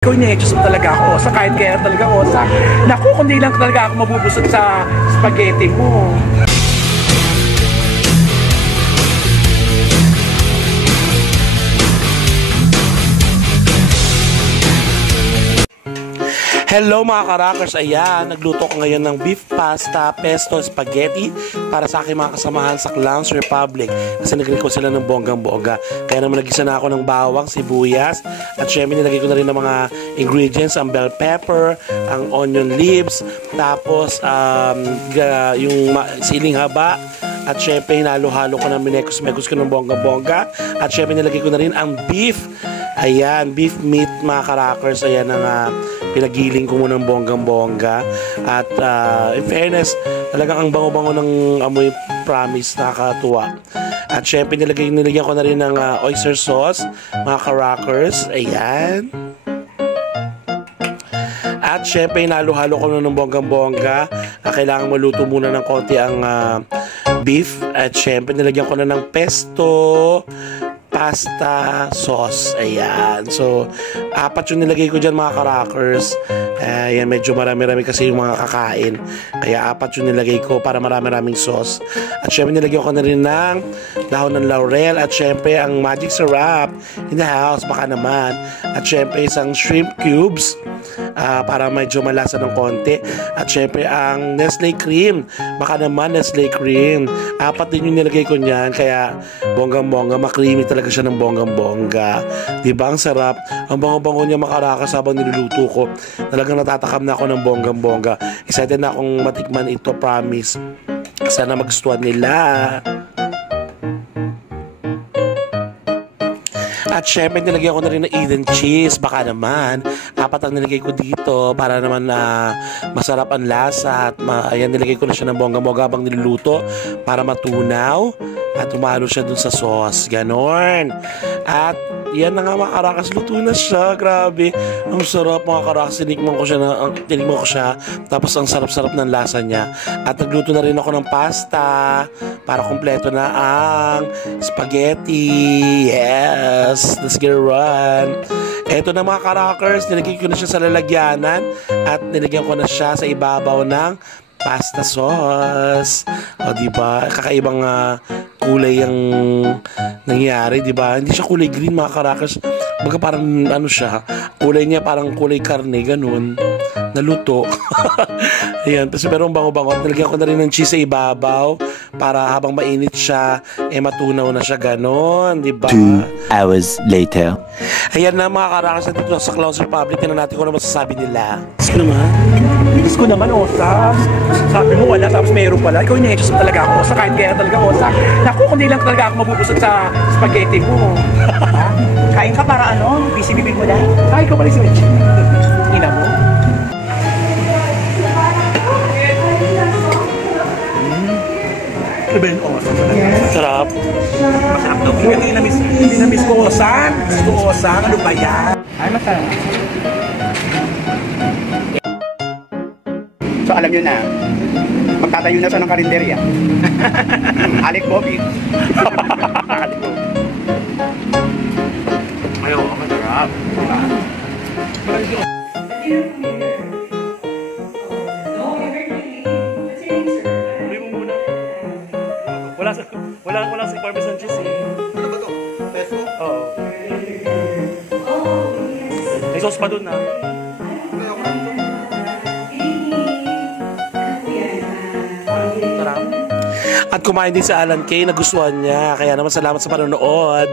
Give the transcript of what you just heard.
Ikaw niya, talaga ako. Sa kahit kaya talaga ako. Naku, kundi lang talaga ako mabubusog sa spaghetti mo. Hello mga ka-rockers, ayan, nagluto ko ngayon ng beef pasta, pesto, spaghetti para sa aking mga kasamahan sa Clowns Republic kasi nag-request sila ng bonggang-bongga. Kaya naman nagisa na ako ng bawang, sibuyas at syempre nilagay ko na rin ng mga ingredients, ang bell pepper, ang onion leaves, tapos yung siling haba at syempre hinalo-halo ko ng minekos-mekos ko ng bonggang-bongga at syempre nilagay ko na rin ang beef. Ayan, beef meat mga ka-rockers, ayan ang pinagiling ko muna ng bonggang-bongga at in fairness talagang ang bango-bango ng amoy, promise, nakakatuwa. At syempre nilagyan ko na rin ng oyster sauce mga ka-rockers, ayan. At syempre hinalo-halo ko na ng bonggang-bongga, kailangan maluto muna ng konti ang beef at syempre nilagyan ko na ng pesto pasta sauce, ayan. So, 4 yung nilagay ko dyan mga ka-rockers. Ayan, medyo marami-rami kasi yung mga kakain. Kaya 4 yung nilagay ko para marami-raming sauce. At syempre nilagyan ko na rin ng dahon ng laurel. At syempre ang magic syrup in the house, baka naman. At syempre isang shrimp cubes para medyo malasa ng konti. At syempre ang Nestle cream, baka naman Nestle cream. 4 din yung nilagay ko niyan. Kaya bonggang-bongga, makrimi talaga siya ng bonggang-bongga. Diba? Ang sarap. Ang bango-bango niya makarakas habang niluluto ko. Talagang natatakam na ako ng bonggang-bongga. Excited na akong matikman ito, promise. Sana magustuhan nila. At syempre nilagyan ko na rin ng Eden cheese, baka naman 4 ang nilagay ko dito para naman masarap ang lasa. At ayan, nilagay ko na siya ng bonggang-bongga habang niluluto para matunaw at umalo siya dun sa sauce, ganon. At yan na nga mga karakas, luto na siya, grabe ang sarap mga karakas. Tinikman ko siya tapos ang sarap-sarap ng lasa niya. At nagluto na rin ako ng pasta para kumpleto na ang spaghetti. Yes, let's get it run. Eto na mga ka-rockers, nilagyan ko na siya sa lalagyanan at nilagyan ko na siya sa ibabaw ng pasta sauce. O diba, kakaibang kulay ang nangyari, diba? Hindi siya kulay green mga ka-rockers. Baga parang ano siya, kulay niya parang kulay karne, ganun. Naluto. Ayan, pero ang bango-bango. Nilagyan ko na rin ng cheese sa ibabaw para habang mainit siya, matunaw na siya, ganon, diba? 2 hours later. Ayan na mga karakas na dito sa Clowns Republic. Tignan natin kung ano masasabi nila. Diyos ko naman, Osas. Sabi mo wala, tapos mayroon pala. Ikaw niya, Diyos talaga ako. Sa kahit kaya talaga, Osas. Naku, kundi lang talaga ako mabubusog sa spaghetti mo. Kain ka para ano? Busy bibig mo dahil? Ay, ikaw pala si Mitch. Ina mo. Ano ba yun, Osas? Masarap. Masarap daw. Hindi na-miss ko, Osas. Gusto ko, Osas. Ano ba yan? Ay, masarap. So alam nyo na, magtatayo na sa ng karinderya. Alec Bobby. Alec Bobby. Ayaw, masarap. Wala sa parmesan cheese eh. Ano ba ito? Pesto? Oo. May sauce pa dun na. At kumain din sa Alan Kay, nagustuhan niya. Kaya naman salamat sa panonood.